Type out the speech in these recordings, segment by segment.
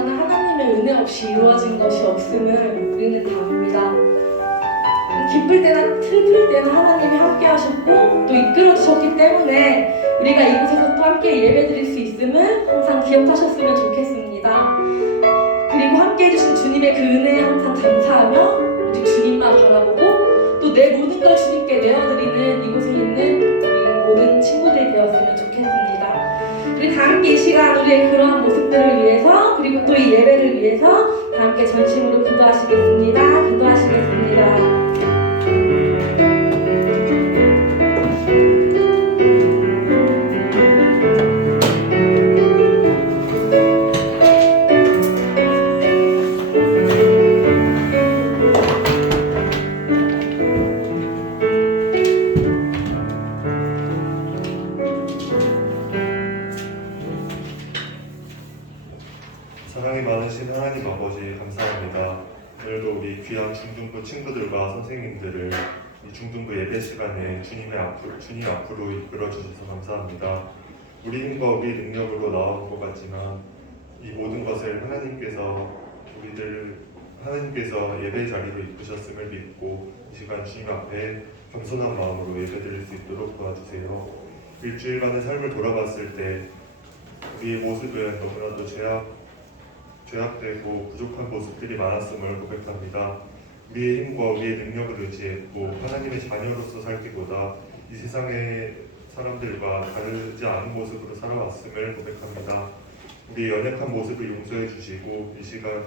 위해서는 하나님의 은혜 없이 이루어진 것이 없음을 우리는 다 압니다. 기쁠 때나 슬플 때나 하나님이 함께 하셨고 또 이끌어 주셨기 때문에 우리가 이곳에서 또 함께 예배드릴 수 있음을 항상 기억하셨으면 좋겠습니다. 그리고 함께 해주신 주님의 그 은혜에 항상 감사하며 오직 주님만 바라보고 또 내 모든 걸 주님께 내어드리는 이곳에 있는 우리 모든 친구들이 되었으면 좋겠습니다. 우리 다 함께 이 시간 우리의 그러한 모습들을 위해서 그리고 또 이 예배를 위해서 다 함께 전심으로 기도하시겠습니다. 기도하시겠습니다. 사랑이 많으신 하나님 아버지 감사합니다. 오늘도 우리 귀한 중등부 친구들과 선생님들을 이 중등부 예배 시간에 주님 앞으로 이끌어 주셔서 감사합니다. 우리 힘과 우리 능력으로 나온 것 같지만 이 모든 것을 하나님께서 예배 자리로 이끄셨음을 믿고 이 시간 주님 앞에 겸손한 마음으로 예배드릴 수 있도록 도와주세요. 일주일간의 삶을 돌아봤을 때 우리의 모습은 너무나도 죄악되고 부족한 모습들이 많았음을 고백합니다. 우리의 힘과 우리의 능력을 의지했고 하나님의 자녀로서 살기보다 이 세상의 사람들과 다르지 않은 모습으로 살아왔음을 고백합니다. 우리의 연약한 모습을 용서해 주시고 이 시간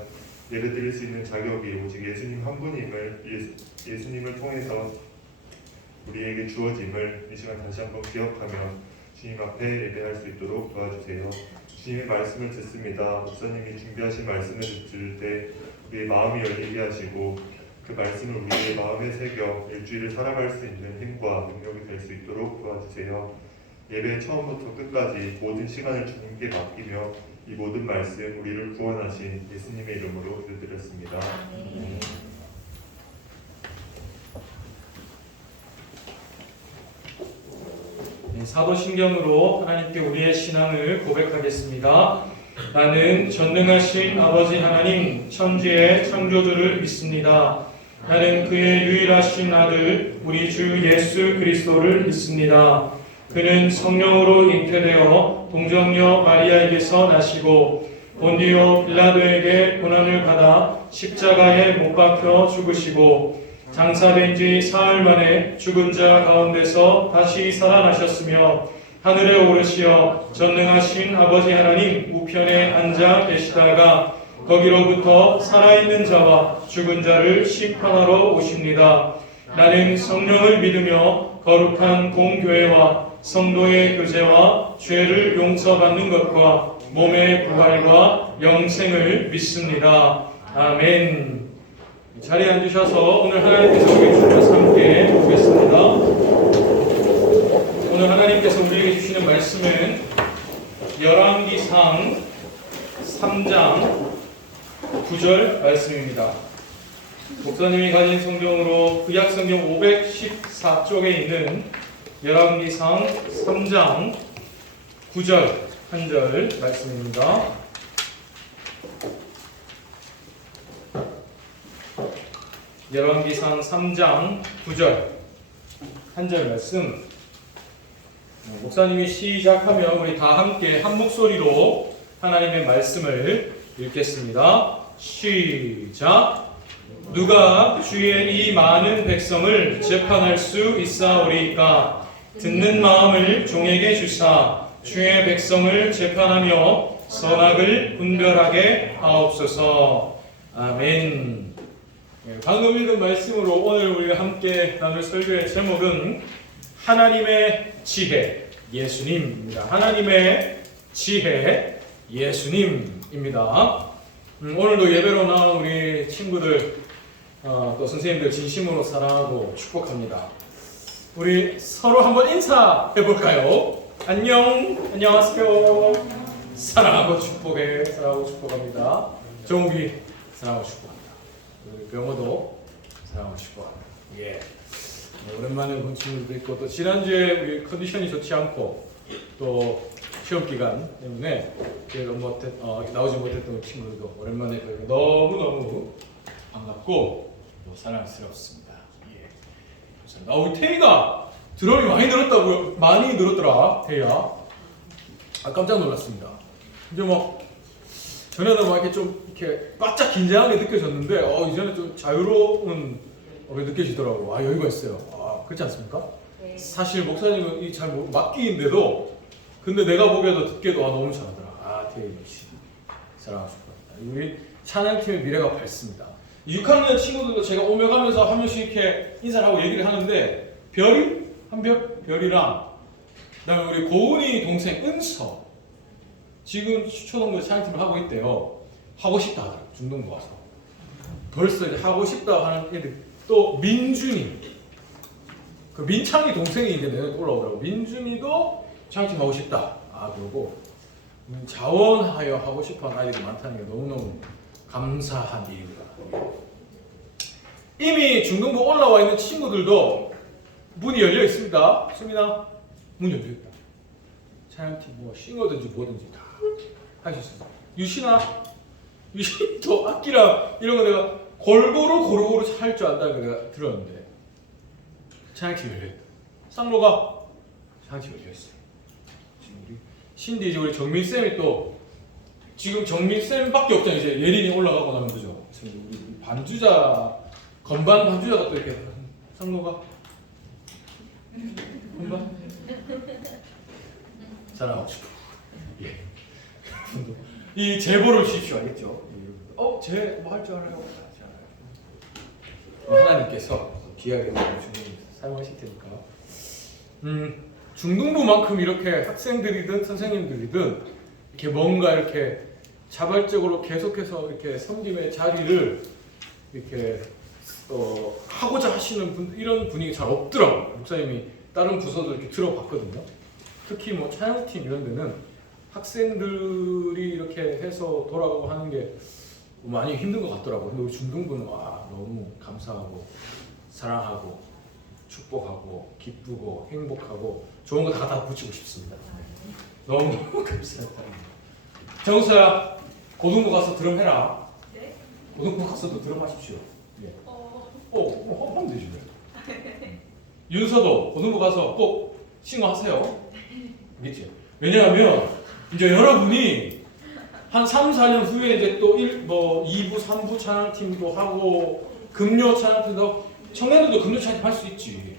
예배드릴 수 있는 자격이 오직 예수님 한 분임을 예수님을 통해서 우리에게 주어짐을 이 시간 다시 한번 기억하며 주님 앞에 예배할 수 있도록 도와주세요. 주님의 말씀을 듣습니다. 목사님이 준비하신 말씀을 들을 때 우리의 마음이 열리게 하시고 그 말씀을 우리의 마음에 새겨 일주일을 살아갈 수 있는 힘과 능력이 될 수 있도록 도와주세요. 예배 처음부터 끝까지 모든 시간을 주님께 맡기며 이 모든 말씀 우리를 구원하신 예수님의 이름으로 기도드렸습니다. 사도신경으로 하나님께 우리의 신앙을 고백하겠습니다. 나는 전능하신 아버지 하나님 천지의 창조주를 믿습니다. 나는 그의 유일하신 아들 우리 주 예수 그리스도를 믿습니다. 그는 성령으로 잉태되어 동정녀 마리아에게서 나시고 본디오 빌라도에게 고난을 받아 십자가에 못 박혀 죽으시고 장사된 지 사흘 만에 죽은 자 가운데서 다시 살아나셨으며 하늘에 오르시어 전능하신 아버지 하나님 우편에 앉아 계시다가 거기로부터 살아있는 자와 죽은 자를 심판하러 오십니다. 나는 성령을 믿으며 거룩한 공교회와 성도의 교제와 죄를 용서받는 것과 몸의 부활과 영생을 믿습니다. 아멘. 자리에 앉으셔서 오늘 하나님께서 우리에게 주신 말씀 함께 보겠습니다. 오늘 하나님께서 우리에게 주시는 말씀은 열왕기상 3장 9절 말씀입니다. 목사님이 가진 성경으로 구약성경 514쪽에 있는 열왕기상 3장 9절 한 절 말씀입니다. 열왕기상 3장 9절 한 절 말씀 목사님이 시작하면 우리 다 함께 한 목소리로 하나님의 말씀을 읽겠습니다. 시작. 누가 주의 이 많은 백성을 재판할 수 있사오리이까? 듣는 마음을 종에게 주사 주의 백성을 재판하며 선악을 분별하게 하옵소서. 아멘. 방금 읽은 말씀으로 오늘 우리가 함께 나눌 설교의 제목은 하나님의 지혜 예수님입니다. 하나님의 지혜 예수님입니다. 오늘도 예배로 나온 우리 친구들 또 선생님들 진심으로 사랑하고 축복합니다. 우리 서로 한번 인사해 볼까요? 안녕하세요. 사랑하고 축복해. 사랑하고 축복합니다. 정욱이 사랑하고 축복합니다. 우리 병호도 사랑하고 축복합니다. 예. 오랜만에 본 친구들도 있고 또 지난주에 우리 컨디션이 좋지 않고 또 시험 기간 때문에 나오지 못했던 친구들도 오랜만에 뵈고 너무너무 반갑고 또 사랑스럽습니다. 예. 우리 태희가 드럼이 많이 늘었다고요? 많이 늘었더라, 태희야. 깜짝 놀랐습니다. 이제 전에는 이렇게 좀 이렇게 바짝 긴장하게 느껴졌는데, 이제는 좀 자유로운 게 느껴지더라고요. 여유가 있어요. 그렇지 않습니까? 네. 사실 목사님은 잘 맡기는데도, 근데 내가 보기에도 듣기에도 너무 잘하더라. 태희 역시 사랑하고 싶다. 우리 찬양팀의 미래가 밝습니다. 6학년 친구들도 제가 오며 가면서 한 명씩 이렇게 인사를 하고 얘기를 하는데, 별이랑 그다음에 우리 고은이 동생 은서 지금 초등부 찬양팀을 하고 있대요. 하고 싶다 하더라. 중등부 와서 벌써 이제 하고 싶다 하는 애들. 또 민준이, 그 민창이 동생이 이제 내년에 올라오더라고. 민준이도 찬양팀 하고 싶다. 그러고 자원하여 하고 싶어하는 아이들이 많다는 게 너무너무 감사한 일입니다. 이미 중등부 올라와 있는 친구들도 문이 열려 있습니다. 수민아, 문 열려 있다. 찬양팀 싱어든지 뭐든지 다 할 수 있어. 유신이도 악기랑 이런 거 내가 골고루 할 줄 안다고 내가 들었는데 찬양팀 열려 있다. 쌍로가 찬양팀 열려 있어요. 지금 우리 신디 이제 우리 정민 쌤이 또 지금 정민 쌤밖에 없잖아요. 이제 예린이 올라가고 나면 그죠. 우리 반주자 건반 반주자가 또 이렇게 쌍로가 건반 사랑하고 싶어. 예. 이 제보를 주십시오. 알겠죠? 제 뭐 할 줄 알아요? 하나님께서 귀하게 중등부 사용하실 테니까. 중등부만큼 이렇게 학생들이든 선생님들이든 이렇게 뭔가 이렇게 자발적으로 계속해서 이렇게 섬김의 자리를 이렇게 하고자 하시는 분, 이런 분위기 잘 없더라고요. 목사님이 다른 부서도 이렇게 들어봤거든요. 특히 찬양팀 이런 데는 학생들이 이렇게 해서 돌아가고 하는 게 많이 힘든 것 같더라고요. 근데 우리 중등부는 너무 감사하고 사랑하고 축복하고 기쁘고 행복하고 좋은 거 다 갖다 붙이고 싶습니다. 너무 감사합니다. 정수야, 고등부 가서 드럼 해라. 네? 고등부 가서도 드럼 하십시오. 예. 하면 되지 왜. 윤서도 고등부 가서 꼭 싱어하세요. 알겠죠? 왜냐하면 이제 여러분이 한 3, 4년 후에 이제 또 2부, 3부 찬양팀도 하고 금요 찬양팀도 청년들도 금요 찬양팀 할 수 있지.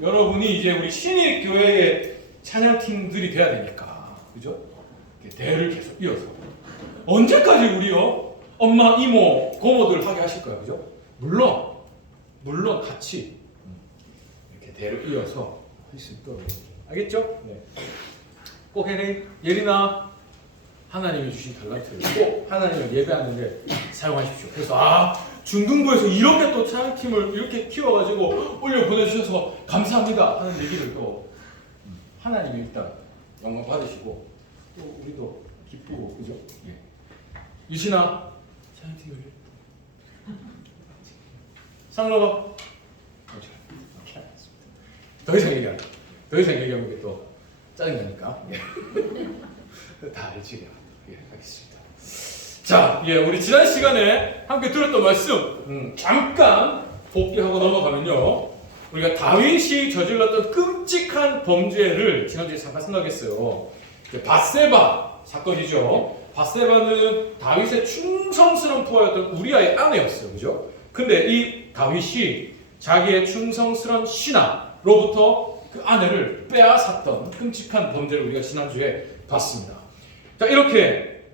여러분이 이제 우리 신일 교회의 찬양팀들이 돼야 되니까. 그죠? 대를 계속 이어서. 언제까지 우리요? 엄마, 이모, 고모들 하게 하실 거예요. 그죠? 물론 같이 이렇게 대를 이어서 할 수 있도록. 알겠죠? 네. 꼭 예린아, 하나님이 주신 달란트를 꼭 하나님을 예배하는데 사용하십시오. 그래서 중등부에서 이렇게 또 찬양팀을 이렇게 키워가지고 올려 보내주셔서 감사합니다 하는 얘기를 또 하나님이 일단 영광 받으시고 또 우리도 기쁘고. 그죠? 예. 유신아, 찬양팀을 상로가 더 이상 얘기하면 이게 또 짜증나니까. 다 알지. 알겠습니다. 자, 우리 지난 시간에 함께 들었던 말씀 잠깐 복귀하고 넘어가면요. 우리가 다윗이 저질렀던 끔찍한 범죄를 지난주에 잠깐 생각했어요. 밧세바 사건이죠. 밧세바는 다윗의 충성스러운 부하였던 우리아의 아내였어요. 그죠? 근데 이 다윗이 자기의 충성스러운 신하로부터 그 아내를 빼앗았던 끔찍한 범죄를 우리가 지난주에 봤습니다. 자, 이렇게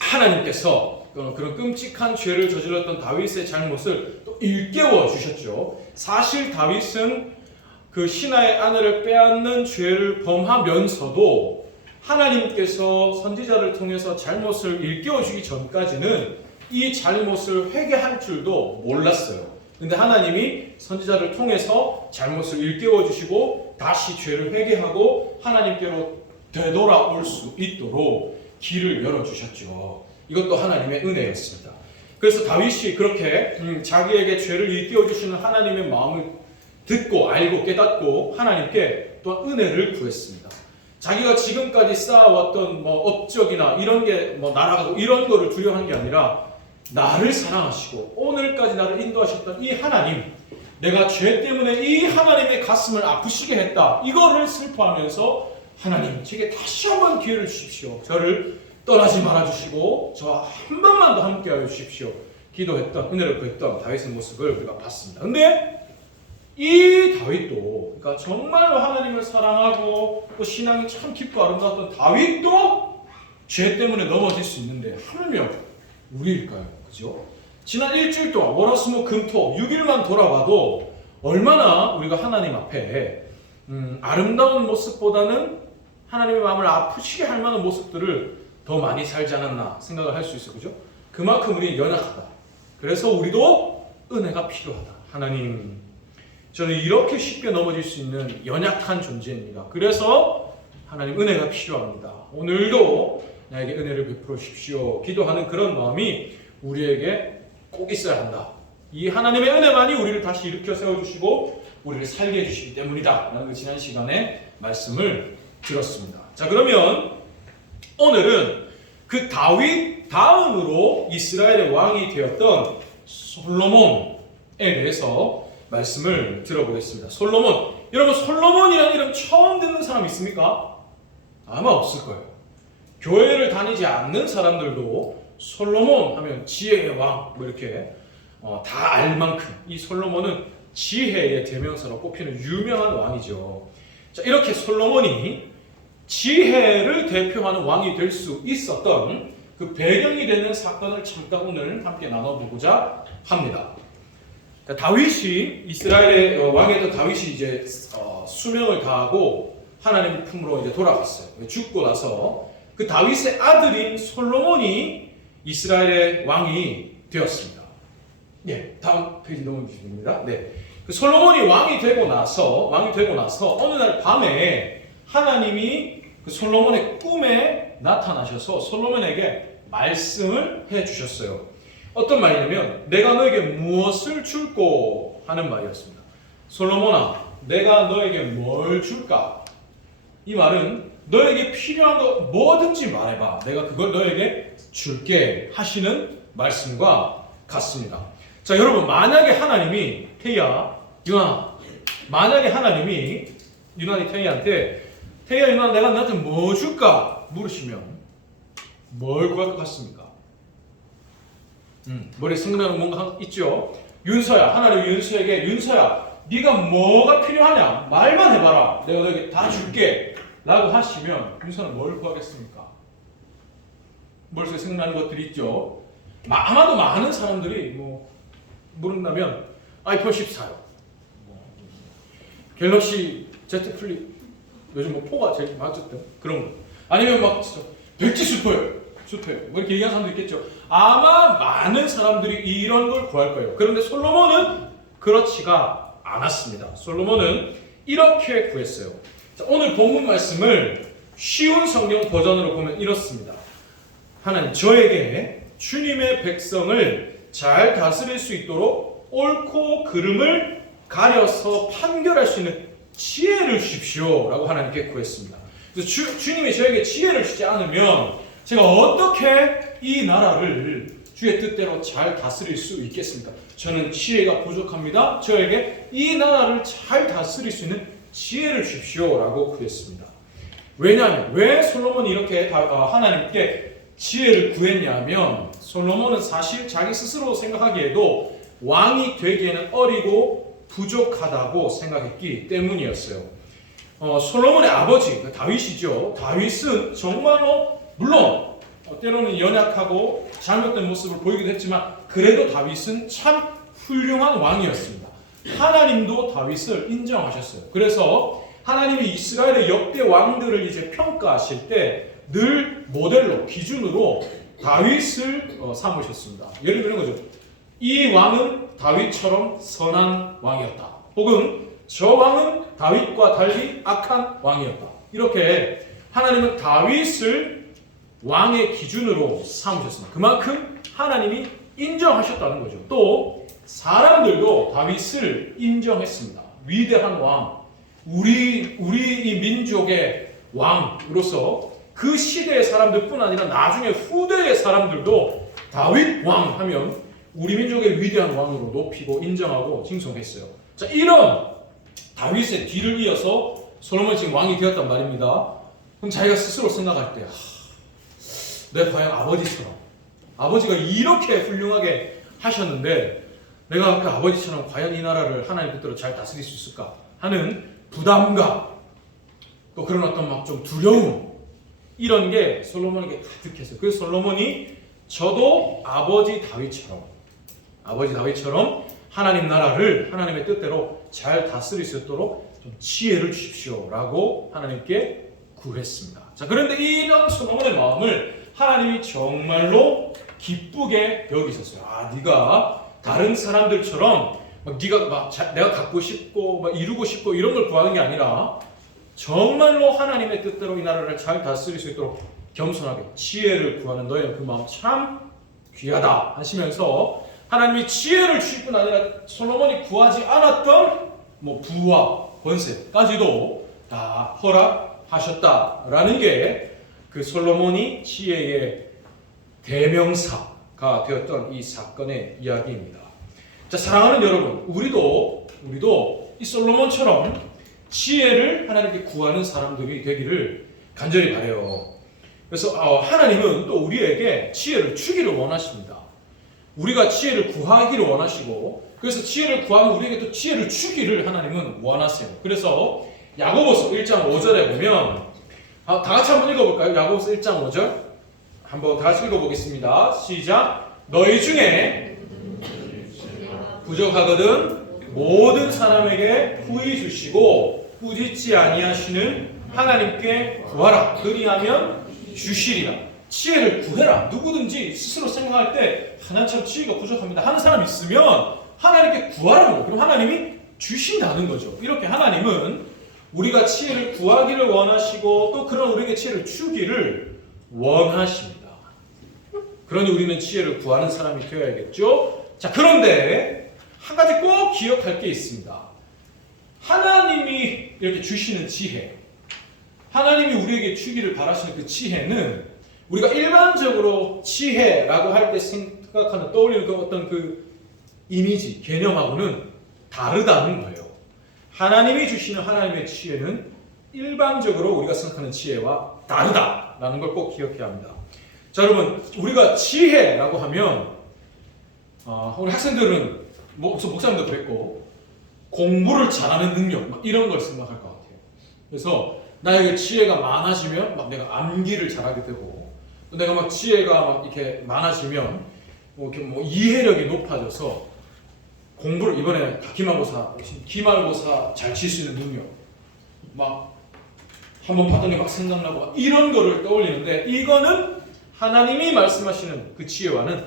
하나님께서 그런 끔찍한 죄를 저질렀던 다윗의 잘못을 또 일깨워 주셨죠. 사실 다윗은 그 신하의 아내를 빼앗는 죄를 범하면서도 하나님께서 선지자를 통해서 잘못을 일깨워 주기 전까지는 이 잘못을 회개할 줄도 몰랐어요. 근데 하나님이 선지자를 통해서 잘못을 일깨워 주시고 다시 죄를 회개하고 하나님께로 되돌아올 수 있도록 길을 열어주셨죠. 이것도 하나님의 은혜였습니다. 그래서 다윗이 그렇게 자기에게 죄를 일깨워 주시는 하나님의 마음을 듣고 알고 깨닫고 하나님께 또한 은혜를 구했습니다. 자기가 지금까지 쌓아왔던 뭐 업적이나 이런 게 뭐 날아가고 이런 거를 두려워하는 게 아니라 나를 사랑하시고 오늘까지 나를 인도하셨던 이 하나님, 내가 죄 때문에 이 하나님의 가슴을 아프시게 했다. 이거를 슬퍼하면서 하나님, 제게 다시 한번 기회를 주십시오. 저를 떠나지 말아주시고 저 한 번만 더 함께하여 주십시오. 기도했던, 은혜를 구했던 다윗의 모습을 우리가 봤습니다. 근데 이 다윗도, 그러니까 정말로 하나님을 사랑하고 또 신앙이 참 깊고 아름다웠던 다윗도 죄 때문에 넘어질 수 있는데 하물며 우리일까요? 그죠? 지난 일주일 동안 월화수목금토 6일만 돌아봐도 얼마나 우리가 하나님 앞에 아름다운 모습보다는 하나님의 마음을 아프시게 할 만한 모습들을 더 많이 살지 않았나 생각을 할 수 있어요. 그죠? 그만큼 우리는 연약하다. 그래서 우리도 은혜가 필요하다. 하나님, 저는 이렇게 쉽게 넘어질 수 있는 연약한 존재입니다. 그래서 하나님 은혜가 필요합니다. 오늘도 나에게 은혜를 베풀어 주십시오. 기도하는 그런 마음이 우리에게 꼭 있어야 한다. 이 하나님의 은혜만이 우리를 다시 일으켜 세워주시고 우리를 살게 해주시기 때문이다. 라는 그 지난 시간에 말씀을 들었습니다. 자, 그러면 오늘은 그 다윗 다음으로 이스라엘의 왕이 되었던 솔로몬에 대해서 말씀을 들어보겠습니다. 솔로몬. 여러분, 솔로몬이라는 이름 처음 듣는 사람 있습니까? 아마 없을 거예요. 교회를 다니지 않는 사람들도 솔로몬 하면 지혜의 왕, 뭐 이렇게 다 알 만큼 이 솔로몬은 지혜의 대명사로 꼽히는 유명한 왕이죠. 자, 이렇게 솔로몬이 지혜를 대표하는 왕이 될 수 있었던 그 배경이 되는 사건을 잠깐 오늘 함께 나눠보고자 합니다. 다윗이, 이스라엘의 왕이었던 다윗이 이제 수명을 다하고 하나님 품으로 이제 돌아갔어요. 죽고 나서 그 다윗의 아들인 솔로몬이 이스라엘의 왕이 되었습니다. 네, 다음 페이지 넘어주시면 됩니다. 네, 그 솔로몬이 왕이 되고 나서 어느 날 밤에 하나님이 그 솔로몬의 꿈에 나타나셔서 솔로몬에게 말씀을 해주셨어요. 어떤 말이냐면 내가 너에게 무엇을 줄꼬 하는 말이었습니다. 솔로몬아, 내가 너에게 뭘 줄까? 이 말은 너에게 필요한 거 뭐든지 말해봐. 내가 그걸 너에게 줄게 하시는 말씀과 같습니다. 자, 여러분, 만약에 하나님이 태희야, 유나, 만약에 하나님이 유나니 태희한테 태희야, 유나, 내가 너한테 뭐 줄까? 물으시면 뭘 구할 것 같습니까? 머리에 생각나는 뭔가 있죠? 윤서야, 하나님 윤서에게 윤서야, 네가 뭐가 필요하냐? 말만 해봐라. 내가 너에게 다 줄게. 라고 하시면 윤서는 뭘 구하겠습니까? 머릿속에 생각나는 것들이 있죠? 아마도 많은 사람들이 뭐 물은다면 아이폰 14요. 갤럭시 Z 플립, 요즘 뭐 4가 제일 맞았던 그런 거. 아니면 막 진짜 백지 슈퍼요. 뭐 이렇게 얘기하는 사람도 있겠죠. 아마 많은 사람들이 이런 걸 구할 거예요. 그런데 솔로몬은 그렇지가 않았습니다. 솔로몬은 이렇게 구했어요. 자, 오늘 본문 말씀을 쉬운 성경 버전으로 보면 이렇습니다. 하나님, 저에게 주님의 백성을 잘 다스릴 수 있도록 옳고 그름을 가려서 판결할 수 있는 지혜를 주십시오 라고 하나님께 구했습니다. 그래서 주님이 저에게 지혜를 주지 않으면 제가 어떻게 이 나라를 주의 뜻대로 잘 다스릴 수 있겠습니까? 저는 지혜가 부족합니다. 저에게 이 나라를 잘 다스릴 수 있는 지혜를 주십시오 라고 구했습니다. 왜냐하면 왜 솔로몬이 이렇게 하나님께 지혜를 구했냐면 솔로몬은 사실 자기 스스로 생각하기에도 왕이 되기에는 어리고 부족하다고 생각했기 때문이었어요. 솔로몬의 아버지 다윗이죠. 다윗은 정말로 물론 때로는 연약하고 잘못된 모습을 보이기도 했지만 그래도 다윗은 참 훌륭한 왕이었습니다. 하나님도 다윗을 인정하셨어요. 그래서 하나님이 이스라엘의 역대 왕들을 이제 평가하실 때 늘 모델로, 기준으로 다윗을 삼으셨습니다. 예를 들는 거죠. 이 왕은 다윗처럼 선한 왕이었다. 혹은 저 왕은 다윗과 달리 악한 왕이었다. 이렇게 하나님은 다윗을 왕의 기준으로 삼으셨습니다. 그만큼 하나님이 인정하셨다는 거죠. 또 사람들도 다윗을 인정했습니다. 위대한 왕, 우리 이 민족의 왕으로서 그 시대의 사람들뿐 아니라 나중에 후대의 사람들도 다윗 왕 하면 우리 민족의 위대한 왕으로 높이고 인정하고 칭송했어요. 자, 이런 다윗의 뒤를 이어서 솔로몬이 지금 왕이 되었단 말입니다. 그럼 자기가 스스로 생각할 때 내가 과연 아버지가 이렇게 훌륭하게 하셨는데 내가 그 아버지처럼 과연 이 나라를 하나님 뜻대로 잘 다스릴 수 있을까 하는 부담감, 또 그런 어떤 막 좀 두려움, 이런 게 솔로몬에게 가득했어요. 그래서 솔로몬이 저도 아버지 다윗처럼 하나님 나라를 하나님의 뜻대로 잘 다스릴 수 있도록 좀 지혜를 주십시오라고 하나님께 구했습니다. 자, 그런데 이런 솔로몬의 마음을 하나님이 정말로 기쁘게 여기셨어요. 네가 다른 사람들처럼 네가 내가 갖고 싶고 이루고 싶고 이런 걸 구하는 게 아니라 정말로 하나님의 뜻대로 이 나라를 잘 다스릴 수 있도록 겸손하게 지혜를 구하는 너의 그 마음 참 귀하다 하시면서 하나님이 지혜를 주실 뿐 아니라 솔로몬이 구하지 않았던 부와 권세까지도 다 허락하셨다라는 게 그 솔로몬이 지혜의 대명사가 되었던 이 사건의 이야기입니다. 자, 사랑하는 여러분, 우리도 이 솔로몬처럼 지혜를 하나님께 구하는 사람들이 되기를 간절히 바라요. 그래서 하나님은 또 우리에게 지혜를 주기를 원하십니다. 우리가 지혜를 구하기를 원하시고, 그래서 지혜를 구하면 우리에게 또 지혜를 주기를 하나님은 원하세요. 그래서 야고보서 1장 5절에 보면 다 같이 한번 읽어볼까요? 야고보서 1장 5절 한번 다 같이 읽어보겠습니다. 시작. 너희 중에 부족하거든 모든 사람에게 후히 주시고 꾸짖지 아니하시는 하나님께 구하라. 그리하면 주시리라. 지혜를 구해라. 누구든지 스스로 생각할 때 하나님처럼 지혜가 부족합니다 하는 사람이 있으면 하나님께 구하라는 거예요. 그럼 하나님이 주신다는 거죠. 이렇게 하나님은 우리가 지혜를 구하기를 원하시고 또 그런 우리에게 지혜를 주기를 원하십니다. 그러니 우리는 지혜를 구하는 사람이 되어야겠죠. 자, 그런데 한 가지 꼭 기억할 게 있습니다. 하나님이 이렇게 주시는 지혜, 하나님이 우리에게 주기를 바라시는 그 지혜는 우리가 일반적으로 지혜라고 할 때 생각하는 떠올리는 그 어떤 그 이미지, 개념하고는 다르다는 거예요. 하나님이 주시는 하나님의 지혜는 일반적으로 우리가 생각하는 지혜와 다르다라는 걸 꼭 기억해야 합니다. 자, 여러분, 우리가 지혜라고 하면 우리 학생들은 목사님도 그랬고 공부를 잘하는 능력 이런 걸 생각할 것 같아요. 그래서 나에게 지혜가 많아지면 내가 암기를 잘하게 되고 또 내가 지혜가 이렇게 많아지면 이해력이 높아져서 공부를 이번에 기말고사 잘 칠 수 있는 능력 한번 봤던 게 생각나고 이런 거를 떠올리는데 이거는 하나님이 말씀하시는 그 지혜와는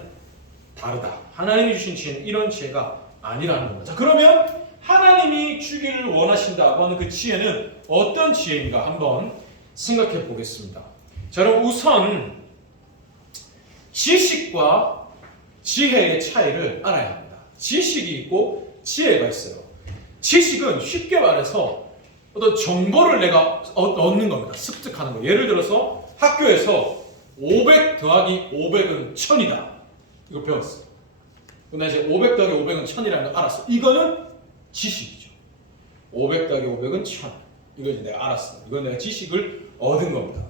다르다. 하나님이 주신 지혜는 이런 지혜가 아니라는 겁니다. 자, 그러면 하나님이 주기를 원하신다고 하는 그 지혜는 어떤 지혜인가 한번 생각해 보겠습니다. 자, 그럼 우선 지식과 지혜의 차이를 알아야 합니다. 지식이 있고 지혜가 있어요. 지식은 쉽게 말해서 어떤 정보를 내가 얻는 겁니다. 습득하는 거. 예를 들어서 학교에서 500 더하기 500은 1000이다. 이거 배웠어. 나 이제 500 더하기 500은 1000이라는 걸 알았어. 이거는 지식이죠. 500 더하기 500은 1000. 이거 이제 내가 알았어. 이건 내가 지식을 얻은 겁니다.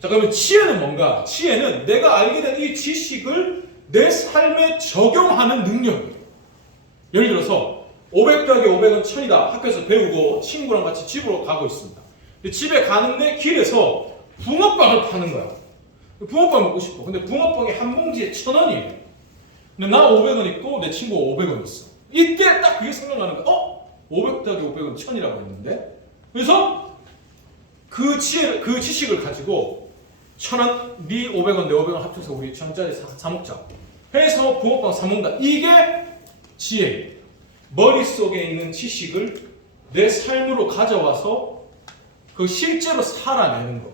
자, 그러면 지혜는 뭔가? 지혜는 내가 알게 된 이 지식을 내 삶에 적용하는 능력이에요. 예를 들어서 500 더하기 500은 1000이다. 학교에서 배우고 친구랑 같이 집으로 가고 있습니다. 집에 가는데 길에서 붕어빵을 파는 거야. 붕어빵 먹고 싶어. 근데 붕어빵이 한 봉지에 1000원이에요. 근데 나 500원 있고 내 친구가 500원 있어. 이때 딱 그게 생각나는 거야. 500 더하기 500은 1000이라고 했는데? 그래서 그 지식을 가지고 1000원, 네 500원, 내 500원 합쳐서 우리 1000원짜리 사 먹자. 해서 붕어빵 사 먹는다. 이게 지혜. 머릿속에 있는 지식을 내 삶으로 가져와서 그 실제로 살아내는 것.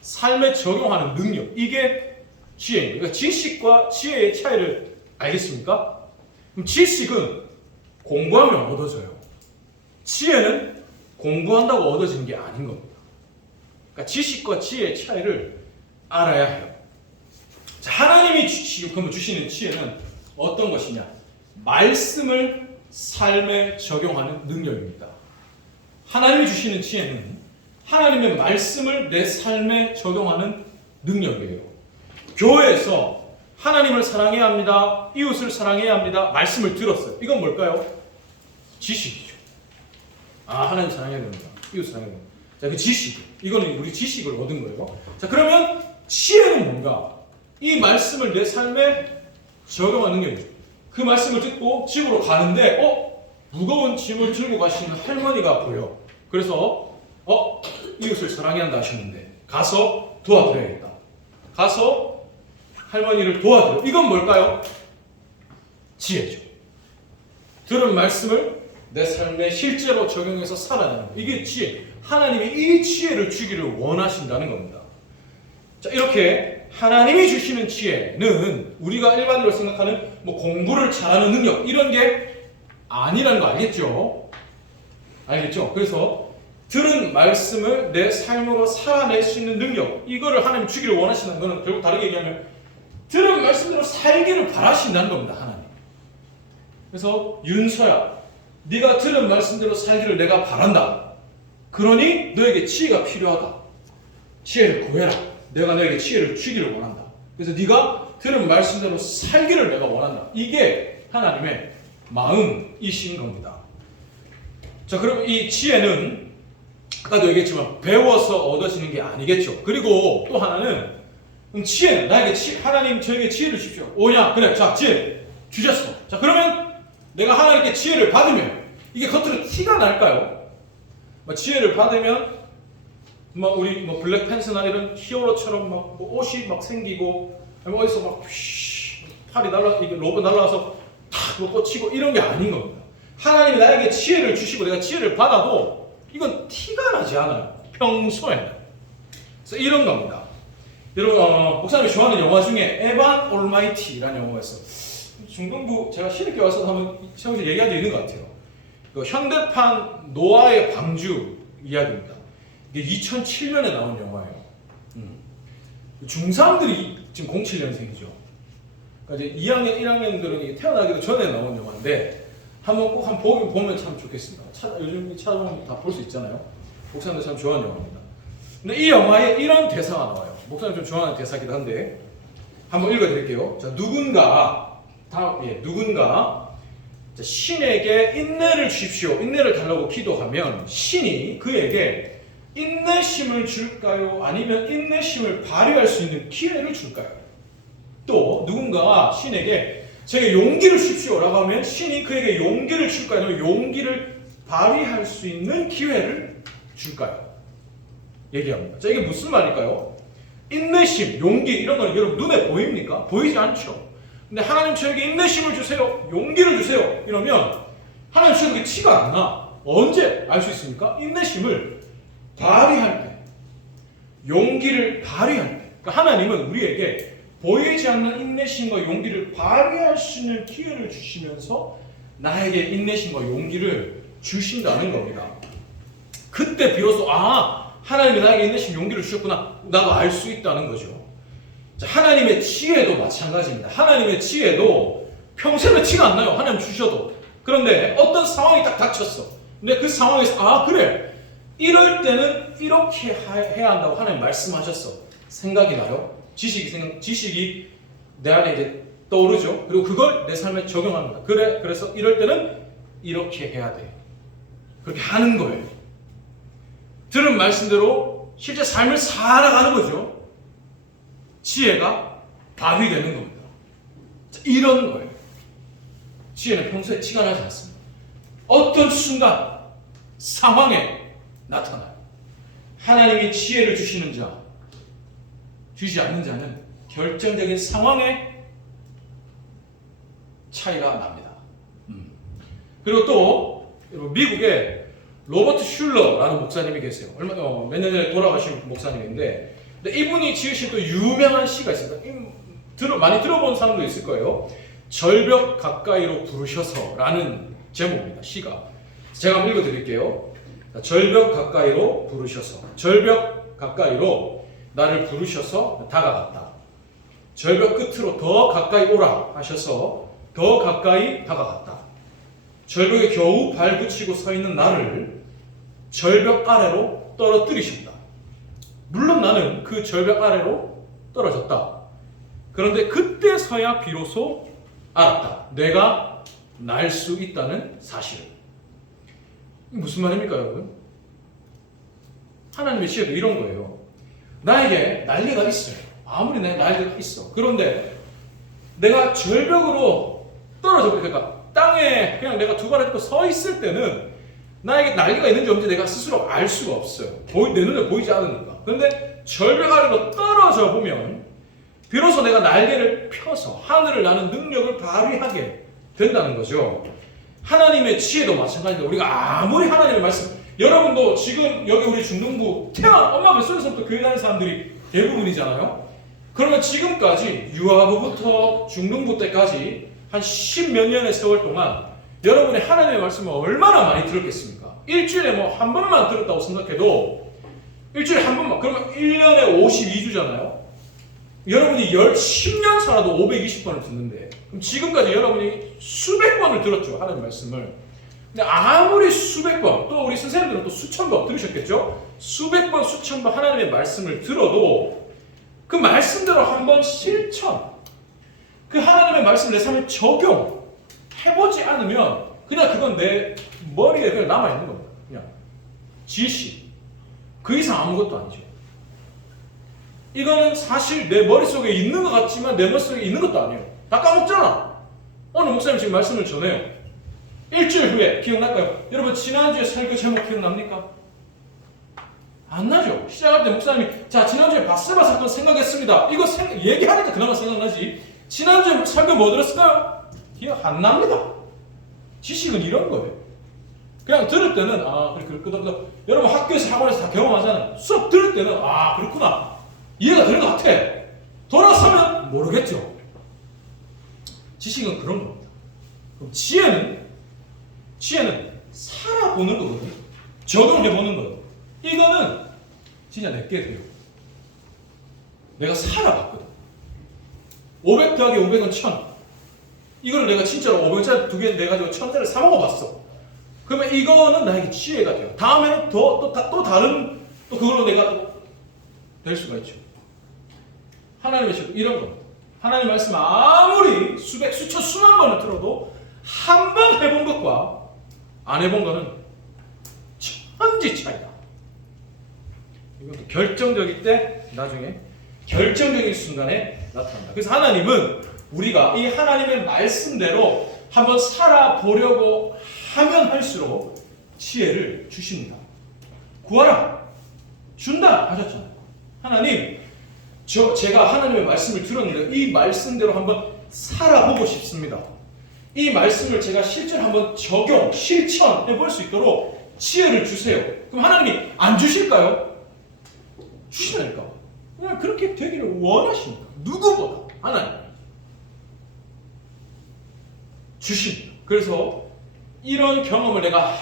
삶에 적용하는 능력. 이게 지혜입니다. 그러니까 지식과 지혜의 차이를 알겠습니까? 그럼 지식은 공부하면 얻어져요. 지혜는 공부한다고 얻어지는 게 아닌 겁니다. 그러니까 지식과 지혜의 차이를 알아야 해요. 자, 하나님이 주시는 지혜는 어떤 것이냐? 말씀을 삶에 적용하는 능력입니다. 하나님이 주시는 지혜는 하나님의 말씀을 내 삶에 적용하는 능력이에요. 교회에서 하나님을 사랑해야 합니다. 이웃을 사랑해야 합니다. 말씀을 들었어요. 이건 뭘까요? 지식이죠. 하나님 사랑해야 됩니다. 이웃 사랑해야 됩니다. 자, 그 지식. 이거는 우리 지식을 얻은 거예요. 자, 그러면 지혜는 뭔가? 이 말씀을 내 삶에 적용하는 능력이죠. 그 말씀을 듣고 집으로 가는데 무거운 짐을 들고 가시는 할머니가 보여. 그래서 이웃을 사랑해야 한다 하셨는데 가서 도와드려야겠다. 가서 할머니를 도와드려. 이건 뭘까요? 지혜죠. 들은 말씀을 내 삶에 실제로 적용해서 살아내는 거. 이게 지혜. 하나님이 이 지혜를 주기를 원하신다는 겁니다. 자, 이렇게 하나님이 주시는 지혜는 우리가 일반적으로 생각하는 공부를 잘하는 능력 이런 게 아니라는 거 알겠죠? 알겠죠? 그래서 들은 말씀을 내 삶으로 살아낼 수 있는 능력 이거를 하나님 주기를 원하신다는 것은 결국 다르게 얘기하면 들은 말씀대로 살기를 바라신다는 겁니다. 하나님. 그래서 윤서야 네가 들은 말씀대로 살기를 내가 바란다. 그러니 너에게 지혜가 필요하다. 지혜를 구해라. 내가 너에게 지혜를 주기를 원한다. 그래서 네가 들은 말씀대로 살기를 내가 원한다. 이게 하나님의 마음이신 겁니다. 자, 그럼 이 지혜는 아까도 얘기했지만 배워서 얻어지는 게 아니겠죠. 그리고 또 하나는 지혜는 나에게 하나님 저에게 지혜를 주십시오. 오냐? 그래. 자, 지혜 주셨어. 자, 그러면 내가 하나님께 지혜를 받으면 이게 겉으로 티가 날까요? 지혜를 받으면 우리 블랙팬서나 이런 히어로처럼 옷이 생기고 어디서 팔이 이게 로브 날라와서 탁 꽂히고 이런 게 아닌 겁니다. 하나님이 나에게 지혜를 주시고 내가 지혜를 받아도 이건 티가 나지 않아요. 평소에는. 그래서 이런 겁니다. 여러분 목사님이 좋아하는 영화 중에 에반 올마이티라는 영화가 있어요. 중등부 제가 신입교 와서 한번 처음에 얘기한 적 있는 것 같아요. 그 현대판 노아의 방주 이야기입니다. 이게 2007년에 나온 영화예요. 중3들이 지금 07년생이죠. 그러니까 이제 2학년, 1학년들은 태어나기도 전에 나온 영화인데 꼭 한번 보면 참 좋겠습니다. 요즘 찾아보면 다 볼 수 있잖아요. 목사님도 참 좋아하는 영화입니다. 근데 이 영화에 이런 대사가 나와요. 목사님 좀 좋아하는 대사기도 한데 한번 읽어드릴게요. 자, 누군가 신에게 인내를 주십시오. 인내를 달라고 기도하면 신이 그에게 인내심을 줄까요? 아니면 인내심을 발휘할 수 있는 기회를 줄까요? 또 누군가가 신에게 제게 용기를 주십시오 라고 하면 신이 그에게 용기를 줄까요? 아니면 용기를 발휘할 수 있는 기회를 줄까요? 얘기합니다. 자, 이게 무슨 말일까요? 인내심, 용기 이런 거는 여러분 눈에 보입니까? 보이지 않죠. 근데 하나님 저에게 인내심을 주세요. 용기를 주세요. 이러면 하나님 저에게 티가 안 나. 언제 알 수 있습니까? 인내심을 발휘할 때. 용기를 발휘할 때. 그러니까 하나님은 우리에게 보이지 않는 인내심과 용기를 발휘할 수 있는 기회를 주시면서 나에게 인내심과 용기를 주신다는 겁니다. 그때 비로소 하나님이 나에게 인내심, 용기를 주셨구나. 나도 알 수 있다는 거죠. 자, 하나님의 지혜도 마찬가지입니다. 하나님의 지혜도 평소에 티가 안 나요. 하나님 주셔도. 그런데 어떤 상황이 딱 닥쳤어. 근데 그 상황에서 그래. 이럴 때는 이렇게 해야 한다고 하나님 말씀하셨어. 생각이 나요. 지식이 내 안에 이제 떠오르죠. 그리고 그걸 내 삶에 적용합니다. 그래서 이럴 때는 이렇게 해야 돼. 그렇게 하는 거예요. 들은 말씀대로 실제 삶을 살아가는 거죠. 지혜가 발휘되는 겁니다. 자, 이런 거예요. 지혜는 평소에 티가 나지 않습니다. 어떤 순간 상황에 나타나요. 하나님이 지혜를 주시는 자, 주지 않는 자는 결정적인 상황에 차이가 납니다. 그리고 또 미국에 로버트 슐러라는 목사님이 계세요. 몇 년 전에 돌아가신 목사님인데 이분이 지으신 또 유명한 시가 있습니다. 많이 들어본 사람도 있을 거예요. 절벽 가까이로 부르셔서라는 제목입니다. 시가. 제가 한번 읽어드릴게요. 절벽 가까이로 부르셔서. 절벽 가까이로 나를 부르셔서 다가갔다. 절벽 끝으로 더 가까이 오라 하셔서 더 가까이 다가갔다. 절벽에 겨우 발붙이고 서 있는 나를 절벽 아래로 떨어뜨리셨다. 물론 나는 그 절벽 아래로 떨어졌다. 그런데 그때서야 비로소 알았다. 내가 날 수 있다는 사실을. 무슨 말입니까, 여러분? 하나님의 지혜도 이런 거예요. 나에게 날개가 있어요. 아무리 내 날개가 있어. 그런데 내가 절벽으로 떨어져, 그러니까 땅에 그냥 내가 두 발을 딛고 서 있을 때는 나에게 날개가 있는지 없는지 내가 스스로 알 수가 없어요. 내 눈에 보이지 않으니까. 그런데 절벽 아래로 떨어져 보면 비로소 내가 날개를 펴서 하늘을 나는 능력을 발휘하게 된다는 거죠. 하나님의 지혜도 마찬가지입니다. 우리가 아무리 하나님의 말씀, 여러분도 지금 여기 우리 중등부 엄마 뱃속에서부터 교회 다니는 사람들이 대부분이잖아요. 그러면 지금까지 유아부부터 중등부 때까지 한 10몇 년의 세월 동안 여러분이 하나님의 말씀을 얼마나 많이 들었겠습니까? 일주일에 뭐 한 번만 들었다고 생각해도 일주일에 한 번만, 그러면 1년에 52주잖아요. 여러분이 10년 살아도 520번을 듣는데 그럼 지금까지 여러분이 수백 번을 들었죠, 하나님의 말씀을. 근데 아무리 수백 번, 또 우리 선생님들은 또 수천 번 들으셨겠죠? 수백 번, 수천 번 하나님의 말씀을 들어도 그 말씀대로 한번 실천, 그 하나님의 말씀을 내 삶에 적용해보지 않으면 그냥 그건 내 머리에 그냥 남아있는 겁니다. 그냥 지식, 그 이상 아무것도 아니죠. 이거는 사실 내 머릿속에 있는 것 같지만 내 머릿속에 있는 것도 아니에요. 다 까먹잖아. 오늘 목사님 지금 말씀을 전해요. 일주일 후에 기억날까요? 여러분 지난주에 설교 제목 기억납니까? 안 나죠? 시작할 때 목사님이 자 지난주에 바세바 사건 생각했습니다. 이거 얘기하니까 그나마 생각나지. 지난주에 설교 뭐 들었을까요? 기억 안 납니다. 지식은 이런 거예요. 그냥 들을 때는 그렇구나. 여러분 학교에서 학원에서 다 경험하잖아요. 수업 들을 때는 그렇구나. 이해가 되는 것 같아. 돌아서면 모르겠죠. 지식은 그런 겁니다. 그럼 지혜는 살아보는 거거든요. 적용해보는 거예요. 이거는 진짜 내게 돼요. 내가 살아봤거든. 500 더하기 500은 1000. 이거를 내가 진짜로 500원짜리 2개 내가지고 1000원짜리 사 먹어봤어. 그러면 이거는 나에게 지혜가 돼요. 다음에는 또 다른 또 그걸로 내가 또 될 수가 있죠. 하나님의 식 이런 겁니다. 하나님 말씀 아무리 수백, 수천, 수만 번을 들어도 한 번 해본 것과 안 해본 거는 천지 차이다. 이것도 결정적일 때 나중에 결정적인 순간에 나타난다. 그래서 하나님은 우리가 이 하나님의 말씀대로 한번 살아보려고 하면 할수록 지혜를 주십니다. 구하라 준다 하셨잖아요. 하나님 제가 하나님의 말씀을 들었는데 이 말씀대로 한번 살아보고 싶습니다. 이 말씀을 제가 실제로 한번 실천해 볼 수 있도록 지혜를 주세요. 그럼 하나님이 안 주실까요? 주시라니까. 그냥 그렇게 되기를 원하십니까? 누구보다 하나님 주십니다. 그래서 이런 경험을 내가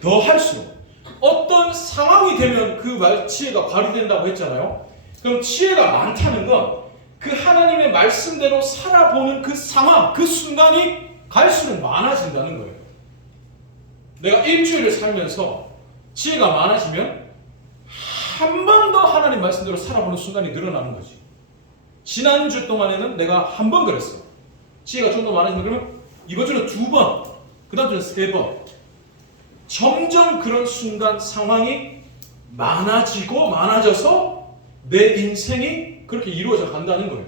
더 할수록 어떤 상황이 되면 그 지혜가 발휘된다고 했잖아요. 그럼 지혜가 많다는 건 그 하나님의 말씀대로 살아보는 그 상황, 그 순간이 갈수록 많아진다는 거예요. 내가 일주일을 살면서 지혜가 많아지면 한 번 더 하나님 말씀대로 살아보는 순간이 늘어나는 거지. 지난주 동안에는 내가 한 번 그랬어. 지혜가 좀 더 많아지면 그러면 이번 주는 2번, 그 다음 주는 3번. 점점 그런 순간 상황이 많아져서 내 인생이 그렇게 이루어져 간다는 거예요.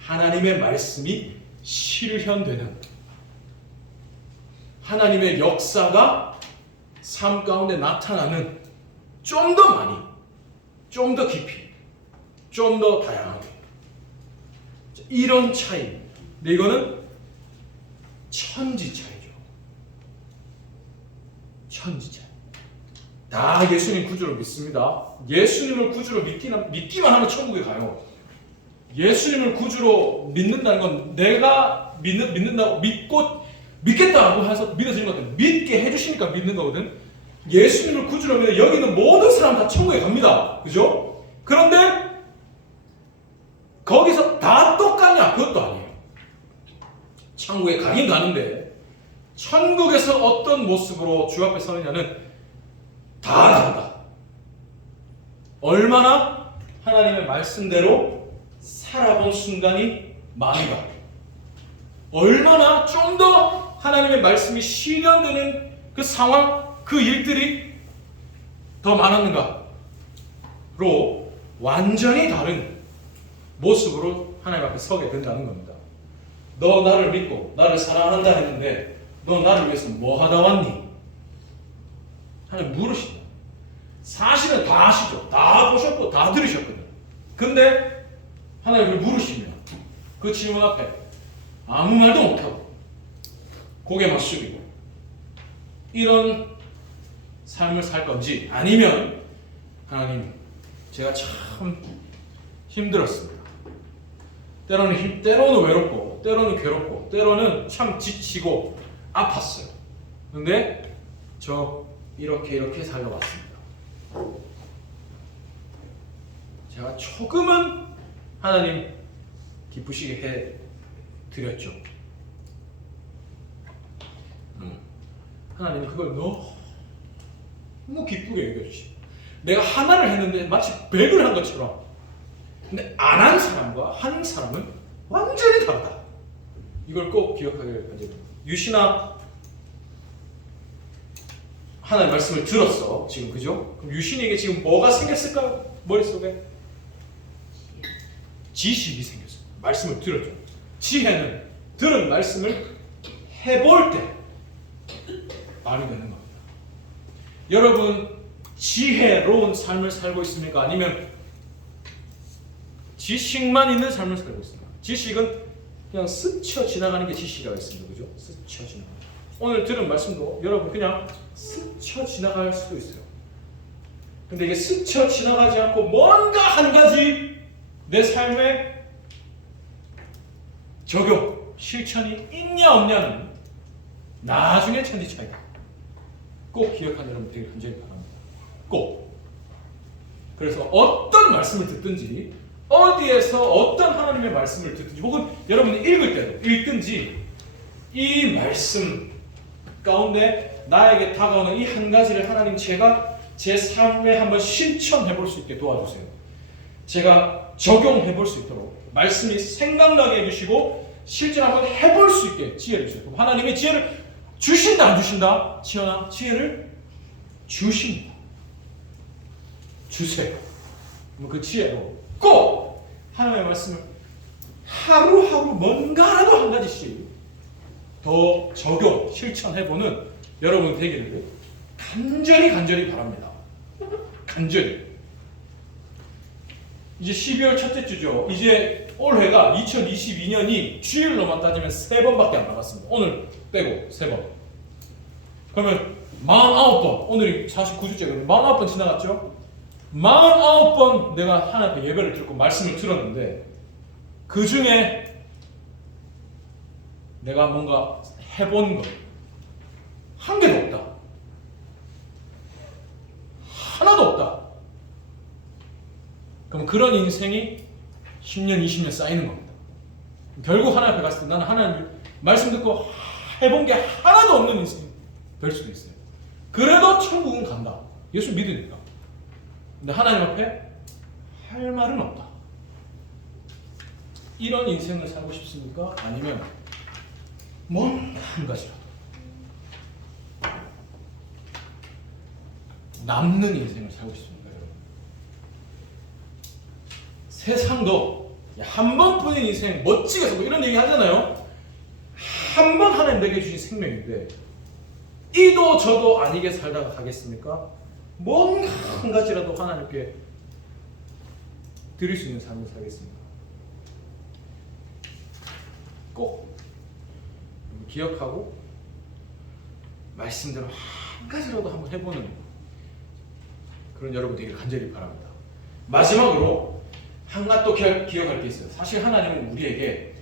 하나님의 말씀이 실현되는 하나님의 역사가 삶 가운데 나타나는 좀 더 많이, 좀 더 깊이, 좀 더 다양하게 이런 차이. 근데 이거는 천지 차이죠. 천지 차이. 다 예수님 구주로 믿습니다. 예수님을 구주로 믿기만 하면 천국에 가요. 예수님을 구주로 믿는다는 건 내가 믿는다고 믿겠다고 해서 믿어지는 거거든. 믿게 해주시니까 믿는 거거든. 예수님을 구주로 믿는 여기 있는 모든 사람 다 천국에 갑니다. 그죠? 그런데 거기서 다 똑같냐? 그것도 아니에요. 천국에 가긴 가는데 천국에서 어떤 모습으로 주 앞에 서느냐는 다 다르다. 얼마나 하나님의 말씀대로 살아본 순간이 많은가, 얼마나 좀 더 하나님의 말씀이 실현되는 그 상황, 그 일들이 더 많았는가로 완전히 다른 모습으로 하나님 앞에 서게 된다는 겁니다. 너 나를 믿고 나를 사랑한다 했는데 너 나를 위해서 뭐 하다 왔니? 하나님 물으신다. 사실은 다 아시죠. 다 보셨고 다 들으셨거든요. 근데 하나님을 물으시면 그 질문 앞에 아무 말도 못하고 고개만 숙이고 이런 삶을 살 건지, 아니면 하나님 제가 참 힘들었습니다. 때로는 외롭고 때로는 괴롭고 때로는 참 지치고 아팠어요. 근데 저 이렇게 살려왔습니다. 제가 조금은 하나님 기쁘시게 해 드렸죠. 하나님이 그걸 너무 기쁘게 여겨주시고, 내가 하나를 했는데 마치 100을 한 것처럼. 근데 안 한 사람과 한 사람은 완전히 다르다. 이걸 꼭 기억하길 바랍니다. 유신아, 하나님 말씀을 들었어 지금, 그죠? 그럼 유신에게 지금 뭐가 생겼을까? 머릿속에 지식이 생겼어. 말씀을 들었죠. 지혜는 들은 말씀을 해볼 때 말이 되는 겁니다. 여러분 지혜로운 삶을 살고 있습니까? 아니면 지식만 있는 삶을 살고 있습니까? 지식은 그냥 스쳐 지나가는 게 지식이라고 했습니다. 그죠? 스쳐 지나가는. 오늘 들은 말씀도 여러분 그냥 스쳐 지나갈 수도 있어요. 근데 이게 스쳐 지나가지 않고 뭔가 한 가지 내 삶에 적용, 실천이 있냐 없냐는 나중에 천지 차이다. 꼭 기억하는 여러분 되게 간절히 바랍니다. 꼭. 그래서 어떤 말씀을 듣든지, 어디에서 어떤 하나님의 말씀을 듣든지, 혹은 여러분이 읽을 때도 읽든지, 이 말씀 가운데 나에게 다가오는 이 한 가지를 하나님 제가 제 삶에 한번 실천해 볼 수 있게 도와주세요. 제가 적용해 볼 수 있도록 말씀이 생각나게 해주시고 실제로 한번 해볼 수 있게 지혜를 주세요. 하나님이 지혜를 주신다 안 주신다? 지혜나 지혜를 주십니다. 주세요. 그 지혜로 꼭 하나님의 말씀을 하루하루 뭔가라도 한 가지씩 더 적용, 실천해보는 여러분 되기를 간절히 바랍니다. 간절히. 이제 12월 첫째 주죠. 이제 올해가 2022년이 주일로만 따지면 3번밖에 안 남았습니다. 오늘 빼고 3번. 그러면 49번, 오늘이 49주째거든요. 49번 지나갔죠? 49번 내가 하나님 예배를 듣고 말씀을 들었는데 그 중에 내가 뭔가 해본 것 한 개도 없다. 하나도 없다. 그럼 그런 인생이 10년, 20년 쌓이는 겁니다. 결국 하나님 앞에 갔을 때 나는 하나님 말씀 듣고 해본 게 하나도 없는 인생이 될 수도 있어요. 그래도 천국은 간다. 예수 믿으니까. 근데 하나님 앞에 할 말은 없다. 이런 인생을 살고 싶습니까? 아니면 뭔가 한 가지라도 남는 인생을 살고 싶습니까, 여러분? 세상도 한 번뿐인 인생 멋지게 살고 이런 얘기 하잖아요. 한 번 하나님 내게 주신 생명인데 이도 저도 아니게 살다가 가겠습니까? 뭔가 한 가지라도 하나님께 드릴 수 있는 삶을 살겠습니다. 꼭 기억하고 말씀대로 한 가지라도 한번 해보는 그런 여러분 되게 간절히 바랍니다. 마지막으로 하나 또 기억할 게 있어요. 사실 하나님은 우리에게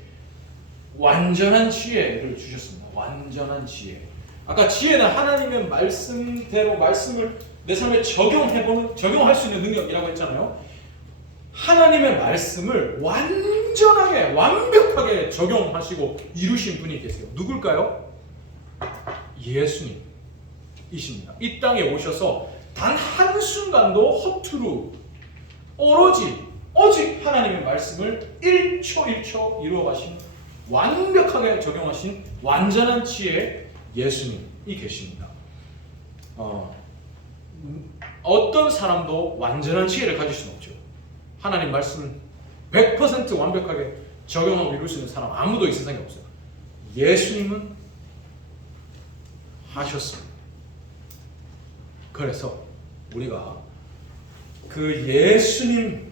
완전한 지혜를 주셨습니다. 완전한 지혜. 아까 지혜는 하나님의 말씀대로 말씀을 내 삶에 적용할 수 있는 능력이라고 했잖아요. 하나님의 말씀을 완전하게 완벽하게 적용하시고 이루신 분이 계세요. 누굴까요? 예수님이십니다. 이 땅에 오셔서 단 한순간도 허투루 오로지 오직 하나님의 말씀을 1초 1초 이루어가신 완벽하게 적용하신 완전한 지혜 예수님이 계십니다. 어떤 사람도 완전한 지혜를 가질 수는 없죠. 하나님 말씀을 100% 완벽하게 적용하고 이룰 수 있는 사람 아무도 이 세상에 없어요. 예수님은 하셨습니다. 그래서 우리가 그 예수님을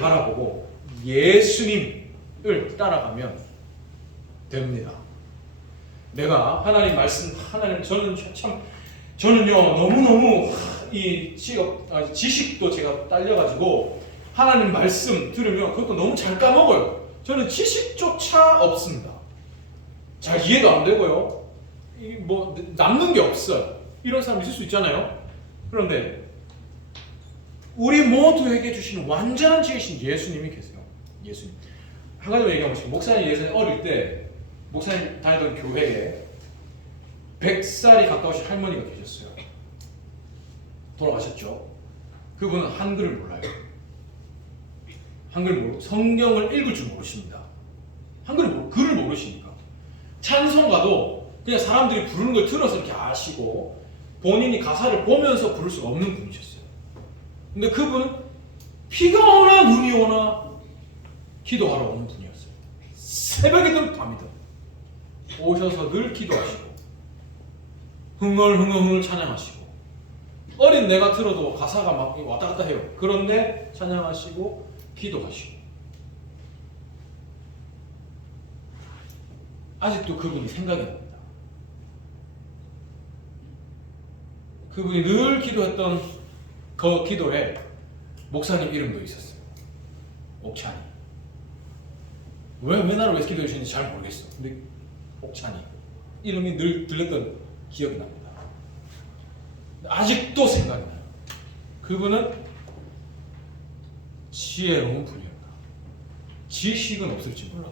바라보고 예수님을 따라가면 됩니다. 내가 하나님 말씀, 하나님 저는요 너무너무 이 지식도 제가 딸려가지고 하나님 말씀 들으면 그것도 너무 잘 까먹어요. 저는 지식조차 없습니다. 잘 이해도 안 되고요. 뭐 남는 게 없어요. 이런 사람 있을 수 있잖아요. 그런데 우리 모두에게 주신 완전한 지혜신 예수님이 계세요. 예수님. 한 가지만 얘기하고 싶어요. 목사님 예전에 어릴 때 목사님 다니던 교회에 100살이 가까우신 할머니가 계셨어요. 돌아가셨죠. 그분은 한글을 몰라요. 한글 모르고 성경을 읽을 줄 모르십니다. 한글을 모르고 글을 모르시니까 찬송가도 그냥 사람들이 부르는 걸 들어서 이렇게 아시고 본인이 가사를 보면서 부를 수가 없는 분이셨어요. 근데 그분은 비가 오나 눈이 오나 기도하러 오는 분이었어요. 새벽이든 밤이든 오셔서 늘 기도하시고 흥얼흥얼 찬양하시고 어린 내가 들어도 가사가 막 왔다 갔다 해요. 그런데 찬양하시고 기도하시고 아직도 그분이 생각이 납니다. 그분이 늘 기도했던 그 기도에 목사님 이름도 있었어요. 옥찬이. 왜 나를 왜 기도해 주시는지 잘 모르겠어. 근데 옥찬이 이름이 늘 들렸던 기억이 납니다. 아직도 생각이 나요. 그분은 지혜로운 분이었다. 지식은 없을지 몰라.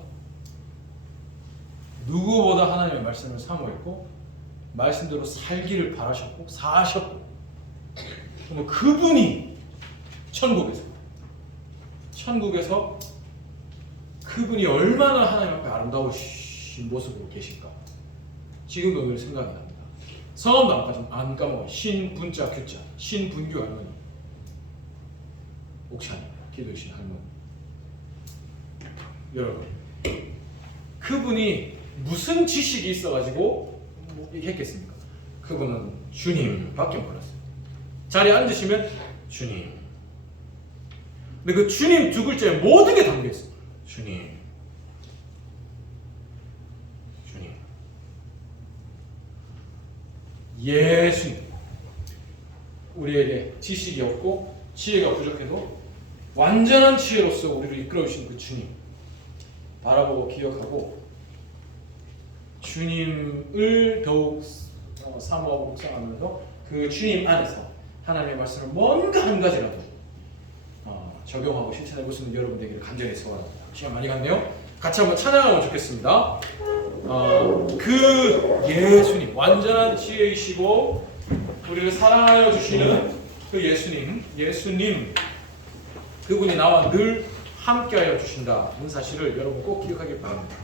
누구보다 하나님의 말씀을 사모했고 말씀대로 살기를 바라셨고 사셨고 그분이 천국에서 그분이 얼마나 하나님 앞에 아름다우신 모습으로 계실까 지금도 늘 생각이 납니다. 성함도 안 까먹어요. 신분자 규자 신분규 할머니 옥찬이 기도하신 할머니. 여러분 그분이 무슨 지식이 있어가지고 했겠습니까? 그분은 주님밖에 몰랐어요. 자리에 앉으시면 주님. 근데 그 주님 두 글자에 모든 게 담겨있어요. 주님. 예수님. 우리에게 지식이 없고 지혜가 부족해도 완전한 지혜로서 우리를 이끌어주신 그 주님 바라보고 기억하고 주님을 더욱 사모하고 묵상하면서 그 주님 안에서 하나님의 말씀을 뭔가 한 가지라도 적용하고 실천해 볼 수 있는 여러분 되기를 간절히 소원합니다. 시간 많이 갔네요. 같이 한번 찬양하면 좋겠습니다. 그 예수님 완전한 지혜이시고 우리를 사랑하여 주시는 그 예수님 그분이 나와 늘 함께하여 주신다는 사실을 여러분 꼭 기억하길 바랍니다.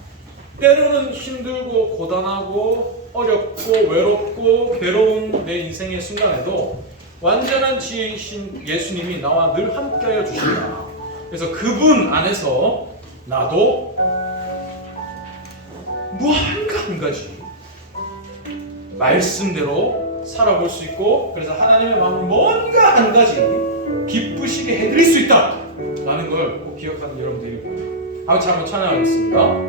때로는 힘들고 고단하고 어렵고 외롭고 괴로운 내 인생의 순간에도 완전한 지혜이신 예수님이 나와 늘 함께하여 주신다. 그래서 그분 안에서 나도 무한가 한 가지 말씀대로 살아볼 수 있고 그래서 하나님의 마음을 뭔가 한 가지 기쁘시게 해드릴 수 있다 라는 걸 꼭 기억하는 여러분 되길 바랍니다. 같이 한번 찬양하겠습니다.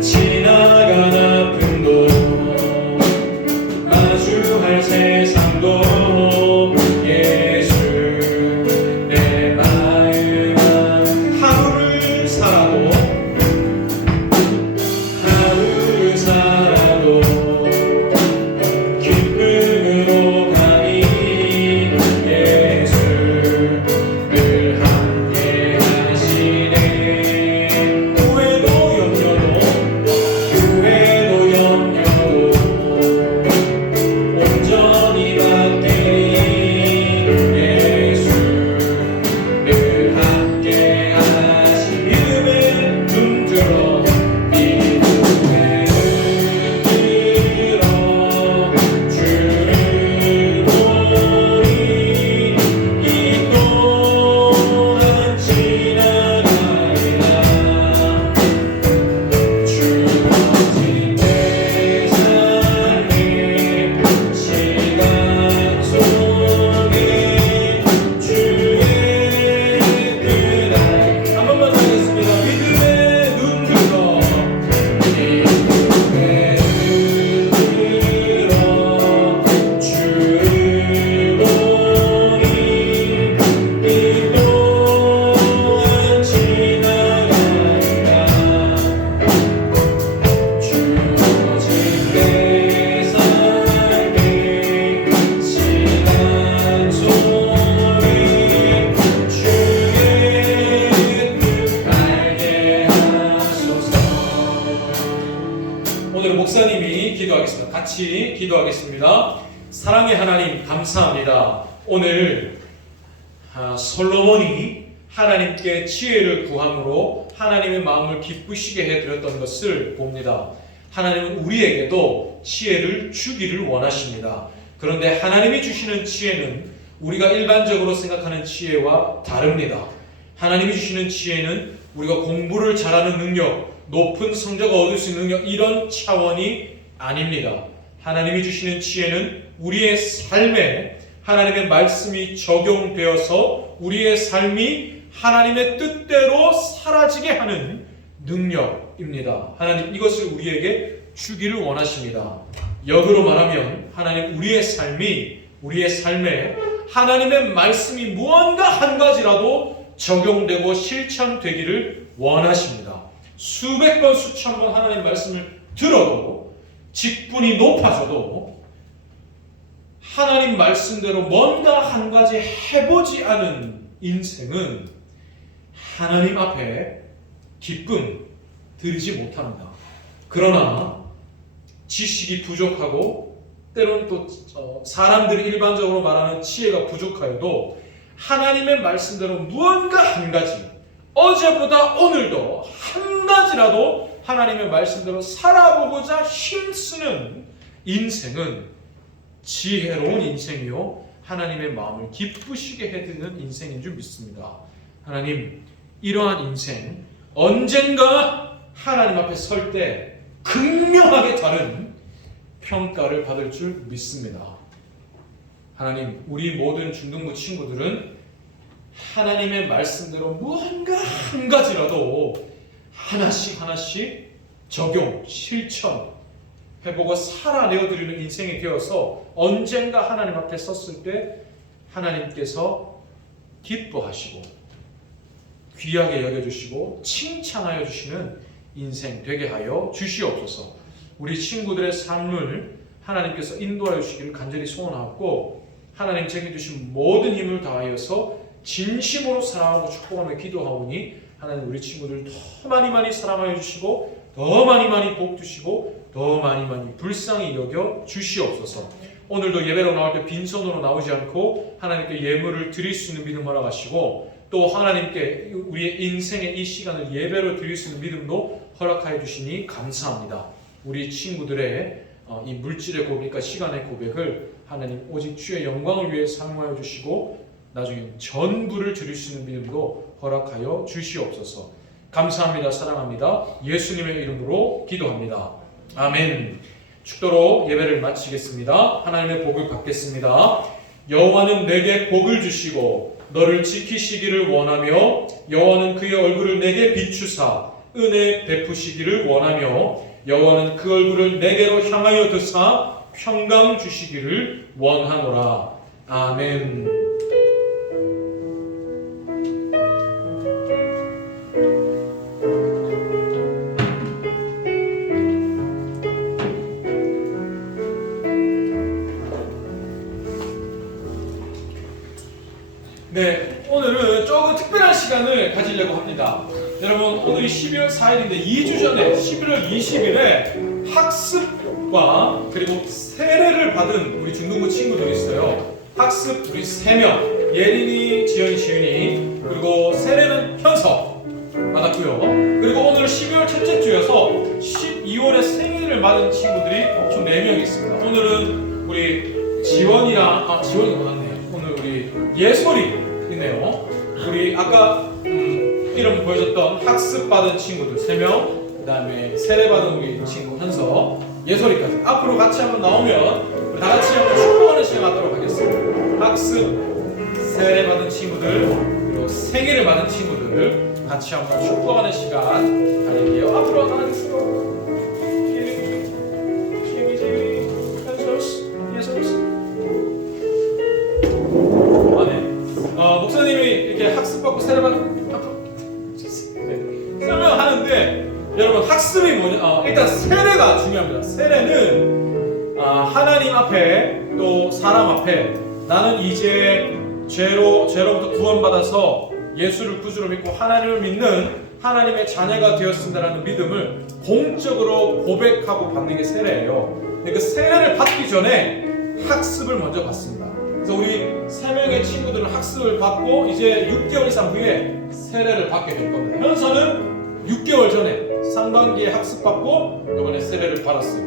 지나가 기도하겠습니다. 사랑의 하나님 감사합니다. 오늘 솔로몬이 하나님께 지혜를 구함으로 하나님의 마음을 기쁘시게 해드렸던 것을 봅니다. 하나님은 우리에게도 지혜를 주기를 원하십니다. 그런데 하나님이 주시는 지혜는 우리가 일반적으로 생각하는 지혜와 다릅니다. 하나님이 주시는 지혜는 우리가 공부를 잘하는 능력, 높은 성적을 얻을 수 있는 능력, 이런 차원이 아닙니다. 하나님이 주시는 지혜는 우리의 삶에 하나님의 말씀이 적용되어서 우리의 삶이 하나님의 뜻대로 사라지게 하는 능력입니다. 하나님 이것을 우리에게 주기를 원하십니다. 역으로 말하면 하나님 우리의 삶에 하나님의 말씀이 무언가 한 가지라도 적용되고 실천되기를 원하십니다. 수백 번 수천 번 하나님 말씀을 들어도 직분이 높아져도 하나님 말씀대로 뭔가 한 가지 해보지 않은 인생은 하나님 앞에 기쁨 드리지 못합니다. 그러나 지식이 부족하고 때로는 또 사람들이 일반적으로 말하는 지혜가 부족하여도 하나님의 말씀대로 무언가 한 가지, 어제보다 오늘도 한 가지라도 하나님의 말씀대로 살아보고자 힘쓰는 인생은 지혜로운 인생이요 하나님의 마음을 기쁘시게 해드리는 인생인 줄 믿습니다. 하나님 이러한 인생 언젠가 하나님 앞에 설 때 극명하게 다른 평가를 받을 줄 믿습니다. 하나님 우리 모든 중등부 친구들은 하나님의 말씀대로 무언가 한 가지라도 하나씩 적용, 실천 해보고 살아내어드리는 인생이 되어서 언젠가 하나님 앞에 섰을 때 하나님께서 기뻐하시고 귀하게 여겨주시고 칭찬하여 주시는 인생 되게 하여 주시옵소서. 우리 친구들의 삶을 하나님께서 인도하여 주시기를 간절히 소원하고 하나님 제게 주신 모든 힘을 다하여서 진심으로 사랑하고 축복하며 기도하오니 하나님 우리 친구들 더 많이 사랑하여 주시고 더 많이 복 주시고 더 많이 불쌍히 여겨 주시옵소서. 오늘도 예배로 나올 때 빈손으로 나오지 않고 하나님께 예물을 드릴 수 있는 믿음 허락하시고 또 하나님께 우리의 인생의 이 시간을 예배로 드릴 수 있는 믿음도 허락하여 주시니 감사합니다. 우리 친구들의 이 물질의 고백과 시간의 고백을 하나님 오직 주의 영광을 위해 사용하여 주시고 나중에 전부를 드릴 수 있는 믿음도 허락하여 주시옵소서. 감사합니다. 사랑합니다. 예수님의 이름으로 기도합니다. 아멘. 축도로 예배를 마치겠습니다. 하나님의 복을 받겠습니다. 여호와는 내게 복을 주시고 너를 지키시기를 원하며 여호와는 그의 얼굴을 내게 비추사 은혜 베푸시기를 원하며 여호와는 그 얼굴을 내게로 향하여 드사 평강 주시기를 원하노라. 아멘. 네, 오늘은 조금 특별한 시간을 가지려고 합니다. 여러분, 오늘이 12월 4일인데 2주 전에 11월 20일에 학습과 그리고 세례를 받은 우리 중등부 친구들이 있어요. 학습 우리 3명, 예린이, 지연이, 지윤이, 그리고 세례는 현석 받았고요. 그리고 오늘 12월 첫째 주여서 12월에 생일을 맞은 친구들이 총 4명 있습니다. 오늘은 우리 지원이랑 지원이 받았네요. 오늘 우리 예솔이 있네요. 우리 아까 이름 보여줬던 학습 받은 친구들 3명, 그 다음에 세례 받은 우리 친구 현석, 예솔이까지 앞으로 같이 한번 나오면 우리 다 같이 한번 축복하는 시간 갖도록 하겠습니다. 학습, 세례 받은 친구들, 그리고 생일을 받은 친구들 같이 한번 축복하는 시간 가질게요. 앞으로 나와주세요. 목사님이 이렇게 학습받고 세례받는 설명하는데 여러분 학습이 뭐냐? 일단 세례가 중요합니다. 세례는 하나님 앞에 또 사람 앞에 나는 이제 죄로부터 구원받아서 예수를 구주로 믿고 하나님을 믿는 하나님의 자녀가 되었습니다라는 믿음을 공적으로 고백하고 받는 게 세례예요. 근데 그 세례를 받기 전에 학습을 먼저 받습니다. 그래서 우리 3명의 친구들은 학습을 받고 이제 6개월 이상 후에 세례를 받게 될 겁니다. 현서는 6개월 전에 상반기에 학습받고 이번에 세례를 받았어요.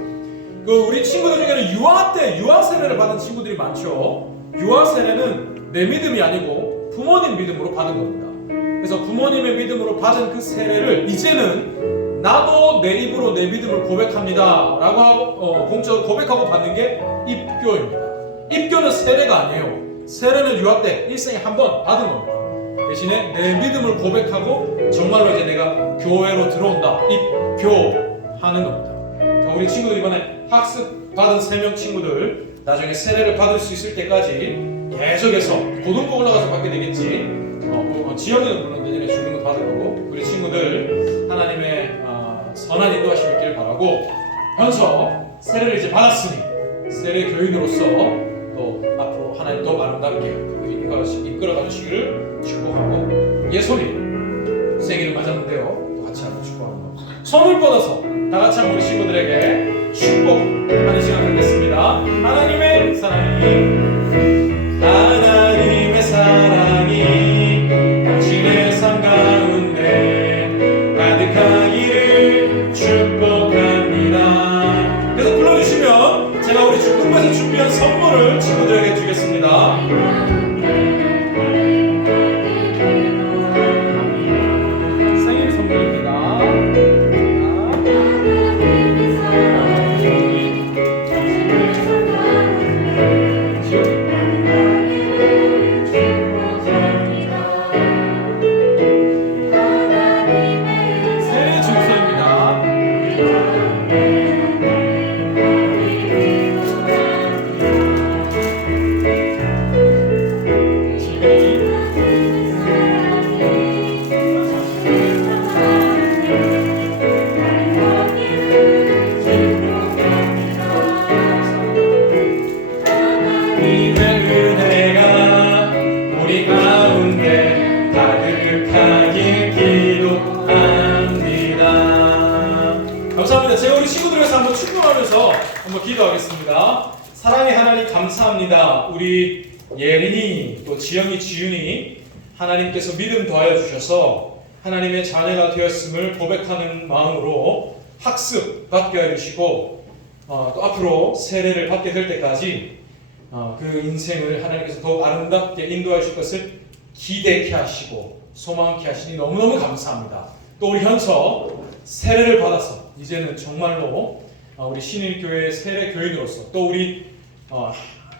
그 우리 친구들 중에는 유아 때 유아 세례를 받은 친구들이 많죠. 유아 세례는 내 믿음이 아니고 부모님 믿음으로 받은 겁니다. 그래서 부모님의 믿음으로 받은 그 세례를 이제는 나도 내 입으로 내 믿음을 고백합니다 라고 하고 공적으로 고백하고 받는 게 입교입니다. 입교는 세례가 아니에요. 세례는 유아 때 일생에 한 번 받은 겁니다. 대신에 내 믿음을 고백하고 정말로 이제 내가 교회로 들어온다, 입교하는 겁니다. 자, 우리 친구들 이번에 학습 받은 3명 친구들 나중에 세례를 받을 수 있을 때까지 계속해서 고등부 올라가서 받게 되겠지. 지영이는 물론 내년에 중등부 받을 거고 우리 친구들 하나님의 선한 인도하심이 있기를 바라고, 현서 세례를 이제 받았으니 세례 교인으로서 또 앞으로 하나님 더 아름답게 이끌어가 주시기를 축복하고, 예솔이 생일을 맞았는데요 또 같이 한번 축복하는 거, 손을 뻗어서 다 같이 한번 우리 친구들에게 축복하는 시간을 갖겠습니다. 하나님의 사랑이 당신의 삶 가운데 가득하기를 축복합니다. 그래서 불러주시면 제가 우리 중등부에서 준비한 선물을 친구들에게 주겠습니다. 생일 선물입니다. 세례 증서입니다. 하나님의 은혜가 우리 가운데 가득하길 기도합니다. 감사합니다. 제가 우리 친구들 위해서 한번 축복하면서 한번 기도하겠습니다. 사랑의 하나님 감사합니다. 우리 예린이 또 지영이 지윤이 하나님께서 믿음 더하여 주셔서 하나님의 자녀가 되었음을 고백하는 마음으로 학습 받게 해주시고 또 앞으로 세례를 받게 될 때까지 그 인생을 하나님께서 더욱 아름답게 인도해 줄 것을 기대케 하시고 소망케 하시니 너무너무 감사합니다. 또 우리 현서 세례를 받아서 이제는 정말로 우리 신일교회의 세례 교인으로서 또 우리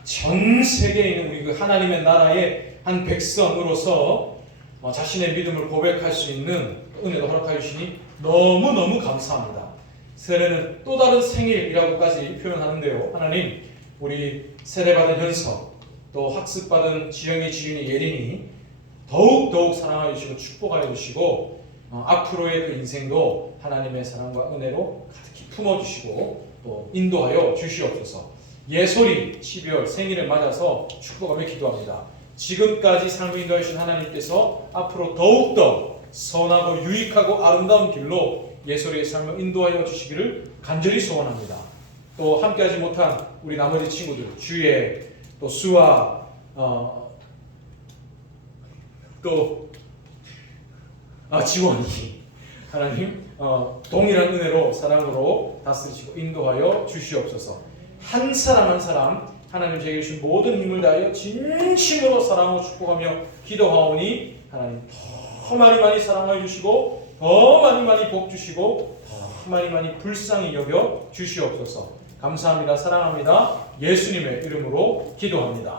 전 세계에 있는 우리 그 하나님의 나라의 한 백성으로서 자신의 믿음을 고백할 수 있는 은혜도 허락하여 주시니 너무너무 감사합니다. 세례는 또 다른 생일이라고까지 표현하는데요. 하나님, 우리 세례받은 현서, 또 학습받은 지영이, 지윤이, 예린이 더욱 사랑하여 주시고 축복하여 주시고 앞으로의 그 인생도 하나님의 사랑과 은혜로 가득히 품어주시고 또 인도하여 주시옵소서. 예솔이 12월 생일을 맞아서 축복하며 기도합니다. 지금까지 삶을 인도해 주신 하나님께서 앞으로 더욱더 선하고 유익하고 아름다운 길로 예솔이의 삶을 인도하여 주시기를 간절히 소원합니다. 또 함께하지 못한 우리 나머지 친구들, 주예, 또 수아, 또 지원이, 하나님 동일한 은혜로 사랑으로 다스리시고 인도하여 주시옵소서. 한 사람 한 사람 하나님 제게 주신 모든 힘을 다하여 진심으로 사랑하고 축복하며 기도하오니 하나님 더 많이 사랑하여 주시고 더 많이 복 주시고 더 많이 불쌍히 여겨 주시옵소서. 감사합니다. 사랑합니다. 예수님의 이름으로 기도합니다.